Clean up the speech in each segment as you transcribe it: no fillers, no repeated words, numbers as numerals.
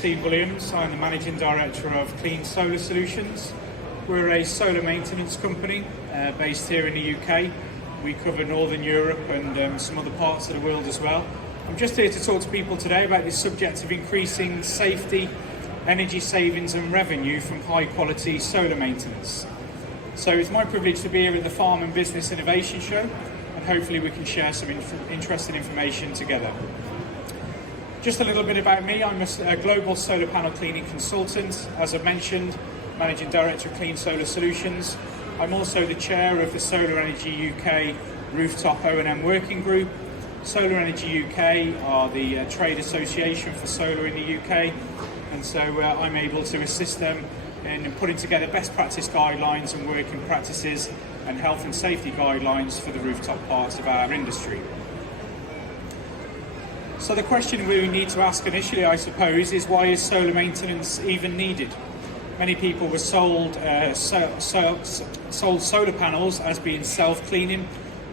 Steve Williams. I'm the Managing Director of Clean Solar Solutions. We're a solar maintenance company based here in the UK. We cover Northern Europe and some other parts of the world as well. I'm just here to talk to people today about this subject of increasing safety, energy savings and revenue from high quality solar maintenance. So it's my privilege to be here at the Farm and Business Innovation Show, and hopefully we can share some interesting information together. Just a little bit about me. I'm a global solar panel cleaning consultant, as I mentioned, Managing Director of Clean Solar Solutions. I'm also the chair of the Solar Energy UK Rooftop O&M Working Group. Solar Energy UK are the trade association for solar in the UK, and so I'm able to assist them in putting together best practice guidelines and working practices and health and safety guidelines for the rooftop parts of our industry. So the question we need to ask initially, I suppose, is why is solar maintenance even needed? Many people were sold solar panels as being self-cleaning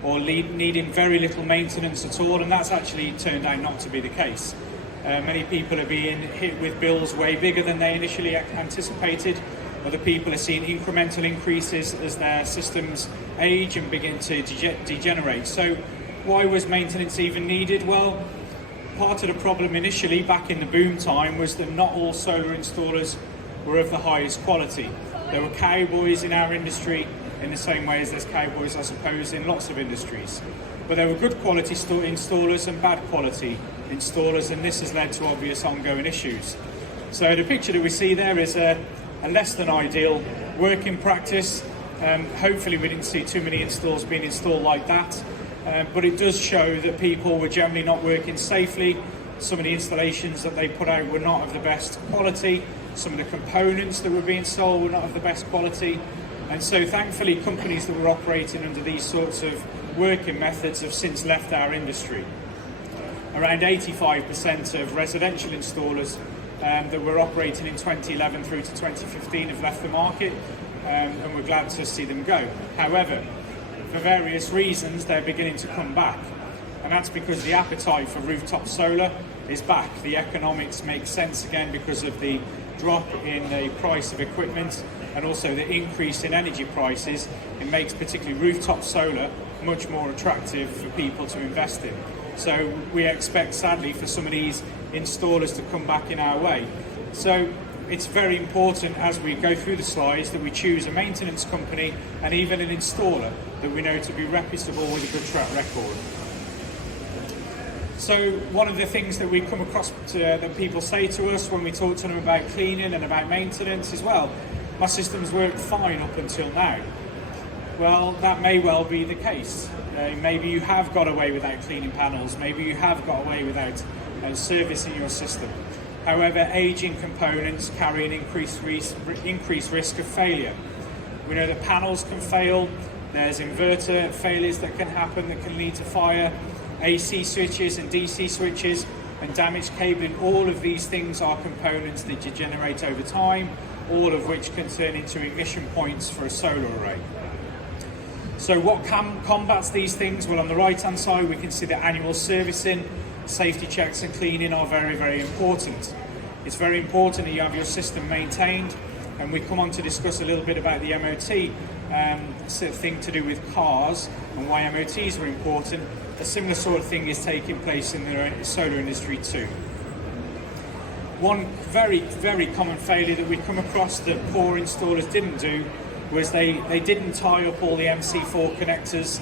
or needing very little maintenance at all, and that's actually turned out not to be the case. Many people are being hit with bills way bigger than they initially anticipated. Other people are seeing incremental increases as their systems age and begin to degenerate. So why was maintenance even needed? Well, part of the problem initially, back in the boom time, was that not all solar installers were of the highest quality. There were cowboys in our industry in the same way as there's cowboys, I suppose, in lots of industries. But there were good quality installers and bad quality installers, and this has led to obvious ongoing issues. So the picture that we see there is a less than ideal working practice. Hopefully we didn't see too many installs being installed like that. But it does show that people were generally not working safely. Some of the installations that they put out were not of the best quality. Some of the components that were being sold were not of the best quality. And so thankfully companies that were operating under these sorts of working methods have since left our industry. Around 85% of residential installers that were operating in 2011 through to 2015 have left the market, and we're glad to see them go. However, for various reasons, they're beginning to come back. And that's because the appetite for rooftop solar is back. The economics make sense again because of the drop in the price of equipment and also the increase in energy prices. It makes particularly rooftop solar much more attractive for people to invest in. So we expect, sadly, for some of these installers to come back in our way. So it's very important as we go through the slides that we choose a maintenance company and even an installer that we know to be reputable with a good track record. So one of the things that we come across that people say to us when we talk to them about cleaning and about maintenance is, well, my systems work fine up until now. Well, that may well be the case. Maybe you have got away without cleaning panels, maybe you have got away without servicing your system. However, aging components carry an increased risk of failure. We know that panels can fail, there's inverter failures that can happen that can lead to fire, AC switches and DC switches and damaged cabling. All of these things are components that degenerate over time, all of which can turn into ignition points for a solar array. So what combats these things? Well, on the right hand side we can see that annual servicing, safety checks and cleaning are very, very important. It's very important that you have your system maintained, and we come on to discuss a little bit about the MOT thing to do with cars and why MOTs are important. A similar sort of thing is taking place in the solar industry too. One very, very common failure that we come across that poor installers didn't do was they didn't tie up all the MC4 connectors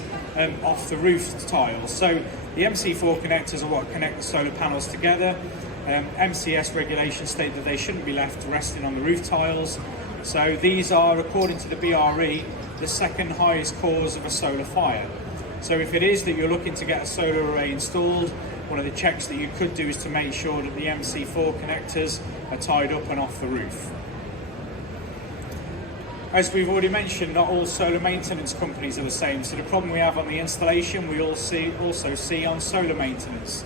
off the roof tiles. So the MC4 connectors are what connect the solar panels together. MCS regulations state that they shouldn't be left resting on the roof tiles. So these are, according to the BRE, the second highest cause of a solar fire. So if it is that you're looking to get a solar array installed, one of the checks that you could do is to make sure that the MC4 connectors are tied up and off the roof. As we've already mentioned, not all solar maintenance companies are the same. So the problem we have on the installation, we also see on solar maintenance.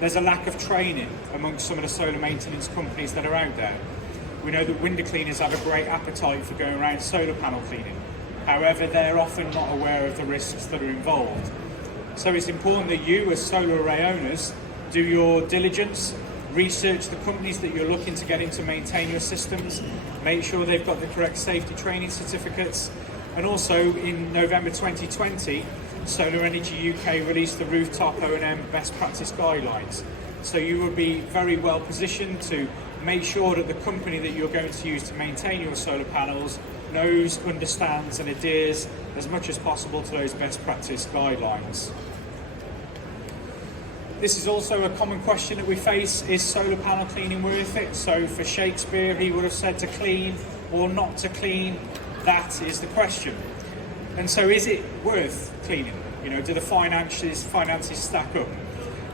There's a lack of training amongst some of the solar maintenance companies that are out there. We know that window cleaners have a great appetite for going around solar panel cleaning. However, they're often not aware of the risks that are involved. So it's important that you, as solar array owners, do your diligence Research the companies that you're looking to get in to maintain your systems. Make sure they've got the correct safety training certificates. And also in November 2020, Solar Energy UK released the Rooftop O&M Best Practice Guidelines. So you will be very well positioned to make sure that the company that you're going to use to maintain your solar panels knows, understands and adheres as much as possible to those best practice guidelines. This is also a common question that we face: is solar panel cleaning worth it? So for Shakespeare, he would have said to clean or not to clean. That is the question. And so is it worth cleaning? You know, do the finances stack up?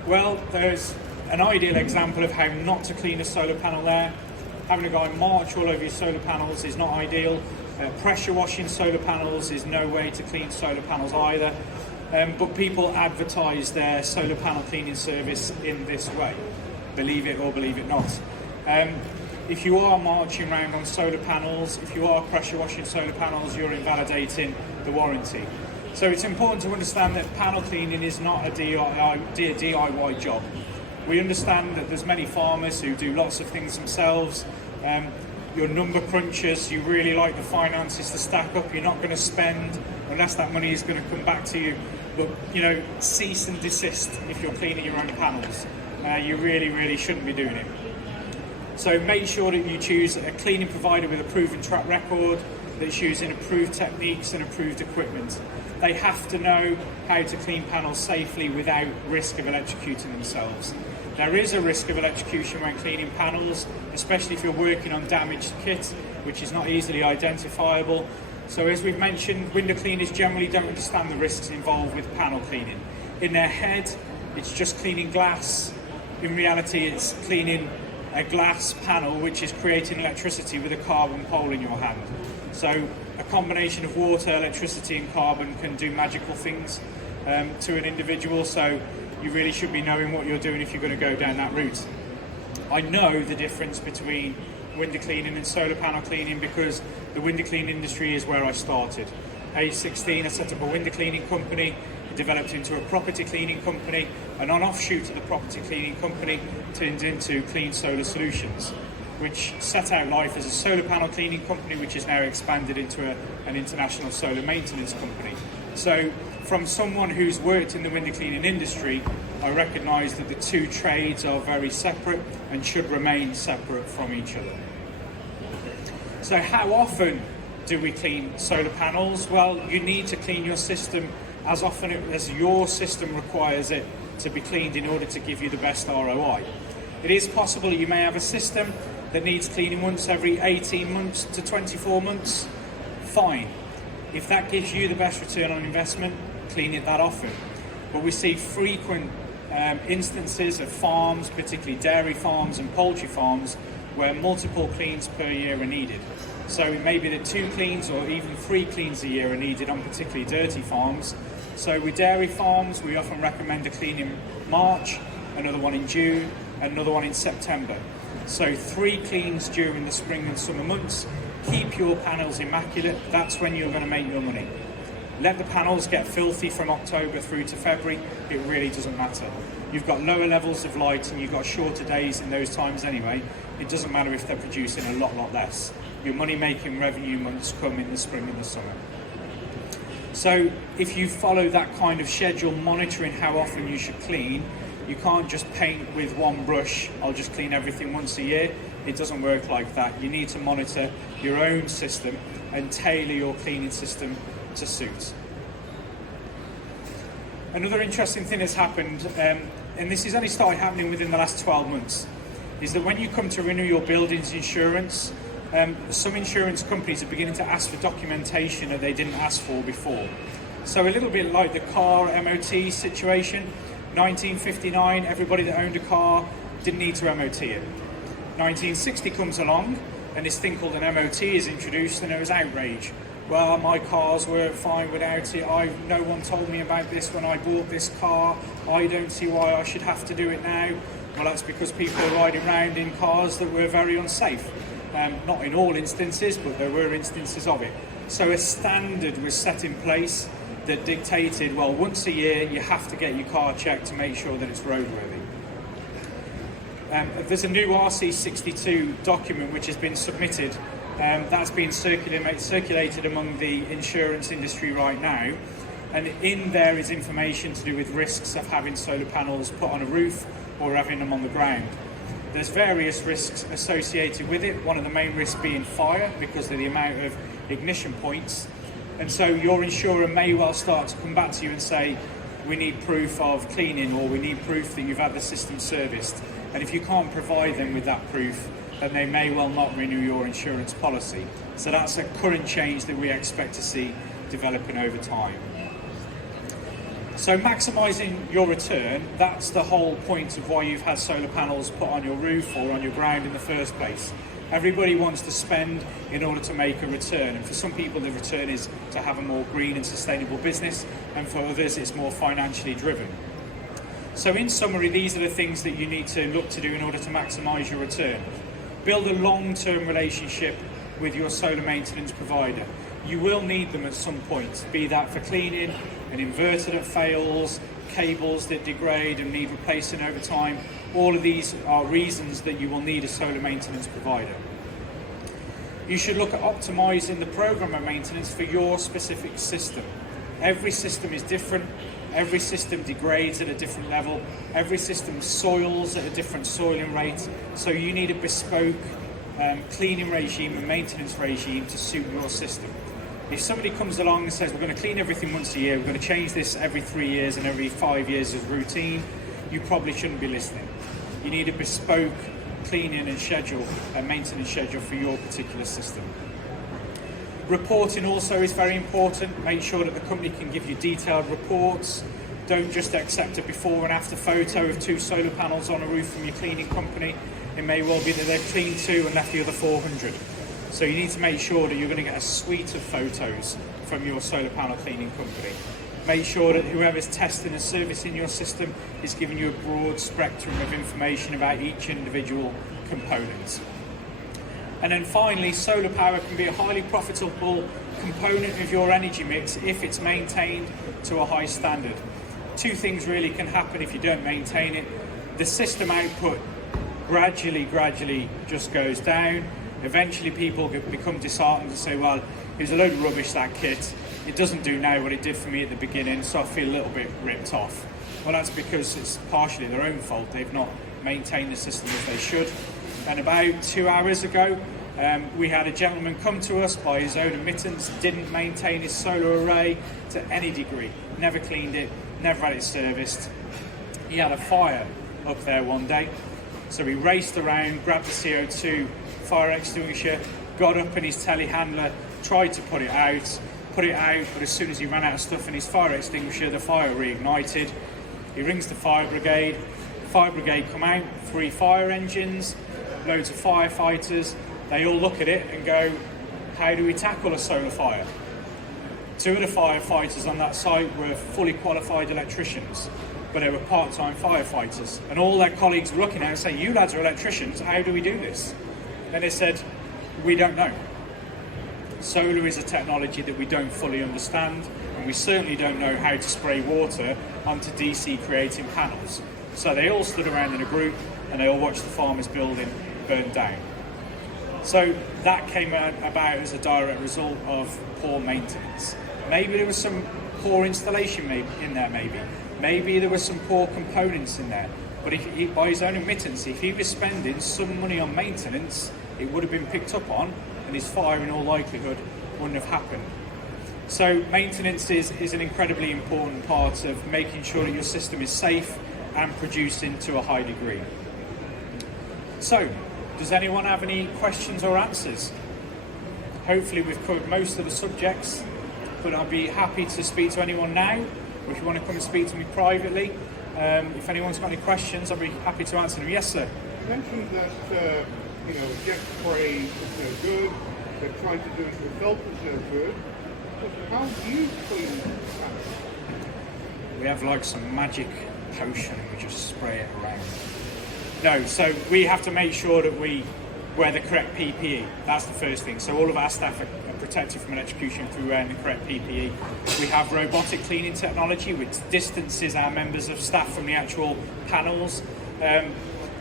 Well, there's an ideal example of how not to clean a solar panel there. Having a guy march all over your solar panels is not ideal. Pressure washing solar panels is no way to clean solar panels either. But people advertise their solar panel cleaning service in this way. Believe it or believe it not. If you are marching around on solar panels, if you are pressure washing solar panels, you're invalidating the warranty. So it's important to understand that panel cleaning is not a DIY job. We understand that there's many farmers who do lots of things themselves. You're number crunchers, you really like the finances to stack up, you're not going to spend unless that money is going to come back to you. But, you know, cease and desist if you're cleaning your own panels. You really shouldn't be doing it. So make sure that you choose a cleaning provider with a proven track record that's using approved techniques and approved equipment. They have to know how to clean panels safely without risk of electrocuting themselves. There is a risk of electrocution when cleaning panels, especially if you're working on damaged kit, which is not easily identifiable. So as we've mentioned, window cleaners generally don't understand the risks involved with panel cleaning. In their head, it's just cleaning glass. In reality, it's cleaning a glass panel which is creating electricity with a carbon pole in your hand. So a combination of water, electricity and carbon can do magical things to an individual. So you really should be knowing what you're doing if you're going to go down that route. I know the difference between window cleaning and solar panel cleaning because the window cleaning industry is where I started. Age 16, I set up a window cleaning company, developed into a property cleaning company, and an offshoot of the property cleaning company turned into Clean Solar Solutions, which set out life as a solar panel cleaning company, which is now expanded into an international solar maintenance company. So from someone who's worked in the window cleaning industry, I recognise that the two trades are very separate and should remain separate from each other. So how often do we clean solar panels? Well, you need to clean your system as often as your system requires it to be cleaned in order to give you the best ROI. It is possible you may have a system that needs cleaning once every 18 months to 24 months. Fine. If that gives you the best return on investment, clean it that often. But we see frequent instances of farms, particularly dairy farms and poultry farms, where multiple cleans per year are needed. So it may be that 2 cleans or even 3 cleans a year are needed on particularly dirty farms. So with dairy farms, we often recommend a clean in March, another one in June, and another one in September. So 3 cleans during the spring and summer months. Keep your panels immaculate. That's when you're going to make your money. Let the panels get filthy from October through to February. It really doesn't matter. You've got lower levels of light and you've got shorter days in those times anyway. It doesn't matter if they're producing a lot less. Your money-making revenue months come in the spring and the summer. So if you follow that kind of schedule, monitoring how often you should clean, you can't just paint with one brush, I'll just clean everything once a year. It doesn't work like that. You need to monitor your own system and tailor your cleaning system to suit. Another interesting thing that's happened, and this has only started happening within the last 12 months, is that when you come to renew your building's insurance, some insurance companies are beginning to ask for documentation that they didn't ask for before. So a little bit like the car MOT situation. 1959, everybody that owned a car didn't need to MOT it. 1960 comes along and this thing called an MOT is introduced and there was outrage. Well, my cars were fine without it. No one told me about this when I bought this car. I don't see why I should have to do it now. Well, that's because people are riding around in cars that were very unsafe. Not in all instances, but there were instances of it. So a standard was set in place that dictated, well, once a year you have to get your car checked to make sure that it's roadworthy. There's a new RC62 document which has been submitted. That's been circulated among the insurance industry right now, and in there is information to do with risks of having solar panels put on a roof or having them on the ground. There's various risks associated with it, one of the main risks being fire because of the amount of ignition points, and so your insurer may well start to come back to you and say, we need proof of cleaning, or we need proof that you've had the system serviced, and if you can't provide them with that proof, then they may well not renew your insurance policy. So that's a current change that we expect to see developing over time. So maximising your return, that's the whole point of why you've had solar panels put on your roof or on your ground in the first place. Everybody wants to spend in order to make a return, and for some people the return is to have a more green and sustainable business, and for others it's more financially driven. So in summary, these are the things that you need to look to do in order to maximise your return. Build a long-term relationship with your solar maintenance provider. You will need them at some point, be that for cleaning, an inverter that fails, cables that degrade and need replacing over time. All of these are reasons that you will need a solar maintenance provider. You should look at optimising the programme of maintenance for your specific system. Every system is different, every system degrades at a different level, every system soils at a different soiling rate, so you need a bespoke cleaning regime and maintenance regime to suit your system. If somebody comes along and says, we're going to clean everything once a year, we're going to change this every 3 years and every 5 years as routine, you probably shouldn't be listening. You need a bespoke cleaning and schedule, a maintenance schedule for your particular system. Reporting also is very important. Make sure that the company can give you detailed reports. Don't just accept a before and after photo of 2 solar panels on a roof from your cleaning company. It may well be that they've cleaned 2 and left the other 400. So you need to make sure that you're going to get a suite of photos from your solar panel cleaning company. Make sure that whoever's testing and servicing your system is giving you a broad spectrum of information about each individual component. And then finally, solar power can be a highly profitable component of your energy mix if it's maintained to a high standard. 2 things really can happen if you don't maintain it. The system output gradually just goes down. Eventually people become disheartened and say, well, it was a load of rubbish, that kit. It doesn't do now what it did for me at the beginning, so I feel a little bit ripped off. Well, that's because it's partially their own fault. They've not maintained the system as they should. And about 2 hours ago, we had a gentleman come to us by his own admittance, didn't maintain his solar array to any degree, never cleaned it, never had it serviced. He had a fire up there one day, so he raced around, grabbed the CO2 fire extinguisher, got up in his telehandler, tried to put it out, but as soon as he ran out of stuff in his fire extinguisher, the fire reignited. He rings the fire brigade come out, 3 fire engines, loads of firefighters. They all look at it and go, how do we tackle a solar fire? 2 of the firefighters on that site were fully qualified electricians, but they were part-time firefighters. And all their colleagues were looking at it and saying, you lads are electricians, how do we do this? And they said, we don't know. Solar is a technology that we don't fully understand, and we certainly don't know how to spray water onto DC creating panels. So they all stood around in a group and they all watched the farmer's building burn down. So that came about as a direct result of poor maintenance. Maybe there was some poor installation in there, maybe there were some poor components in there. But if he, by his own admittance, if he was spending some money on maintenance, it would have been picked up on, and his fire in all likelihood wouldn't have happened. So maintenance is an incredibly important part of making sure that your system is safe and producing to a high degree. So, does anyone have any questions or answers? Hopefully we've covered most of the subjects, but I'd be happy to speak to anyone now, or if you want to come and speak to me privately. If anyone's got any questions, I'll be happy to answer them. Yes, sir? You mentioned that, jet spray is no good, that trying to do it yourself is no good. But how do you clean that? We have like some magic potion and we just spray it around. No, so we have to make sure that we wear the correct PPE. That's the first thing. So all of our staff are protected from electrocution through wearing the correct PPE. We have robotic cleaning technology which distances our members of staff from the actual panels.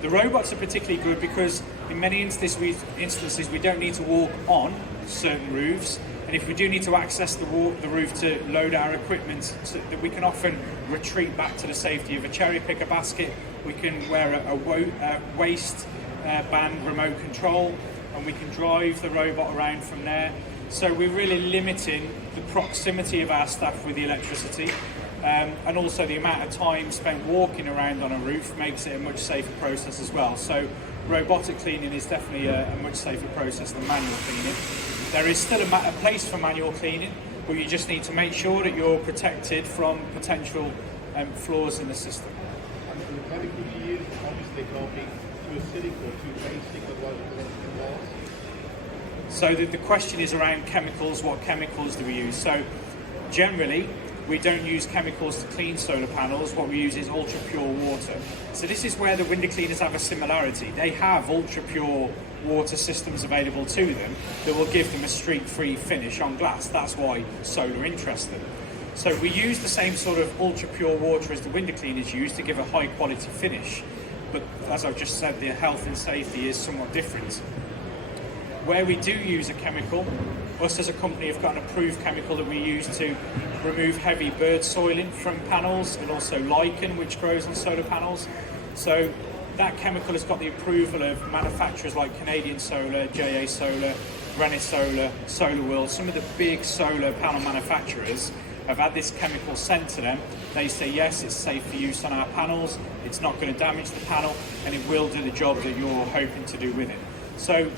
The robots are particularly good because in many instances we don't need to walk on certain roofs, and if we do need to access the roof to load our equipment, that we can often retreat back to the safety of a cherry picker basket. We can wear a waist band remote control, and we can drive the robot around from there. So we're really limiting the proximity of our staff with the electricity, and also the amount of time spent walking around on a roof makes it a much safer process as well. So robotic cleaning is definitely a much safer process than manual cleaning. There is still a place for manual cleaning, but you just need to make sure that you're protected from potential flaws in the system. And the chemicals you use obviously can't be too acidic or too basic, otherwise it will last. So the question is around chemicals. What chemicals do we use? So generally, we don't use chemicals to clean solar panels. What we use is ultra pure water. So this is where the window cleaners have a similarity. They have ultra pure water systems available to them that will give them a streak-free finish on glass. That's why solar interests them. So we use the same sort of ultra pure water as the window cleaners use to give a high quality finish. But as I've just said, the health and safety is somewhat different. Where we do use a chemical, us as a company have got an approved chemical that we use to remove heavy bird soiling from panels, and also lichen which grows on solar panels. So that chemical has got the approval of manufacturers like Canadian Solar, JA Solar, Granite Solar, Solar World. Some of the big solar panel manufacturers have had this chemical sent to them. They say yes, it's safe for use on our panels, it's not going to damage the panel, and it will do the job that you're hoping to do with it. So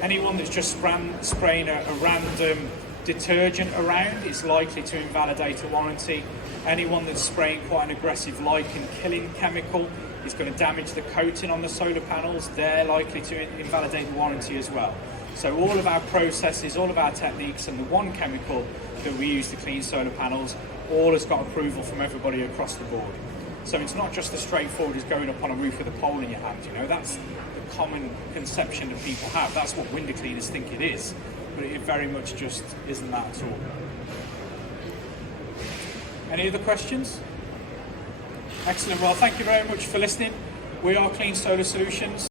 anyone that's just spraying a random detergent around is likely to invalidate a warranty. Anyone that's spraying quite an aggressive lichen killing chemical is going to damage the coating on the solar panels. They're likely to invalidate the warranty as well. So all of our processes, all of our techniques, and the one chemical that we use to clean solar panels, all has got approval from everybody across the board. So it's not just as straightforward as going up on a roof with a pole in your hand. You know, that's the common conception that people have. That's what window cleaners think it is, but it very much just isn't that at all. Any other questions? Excellent. Well, thank you very much for listening. We are Clean Solar Solutions.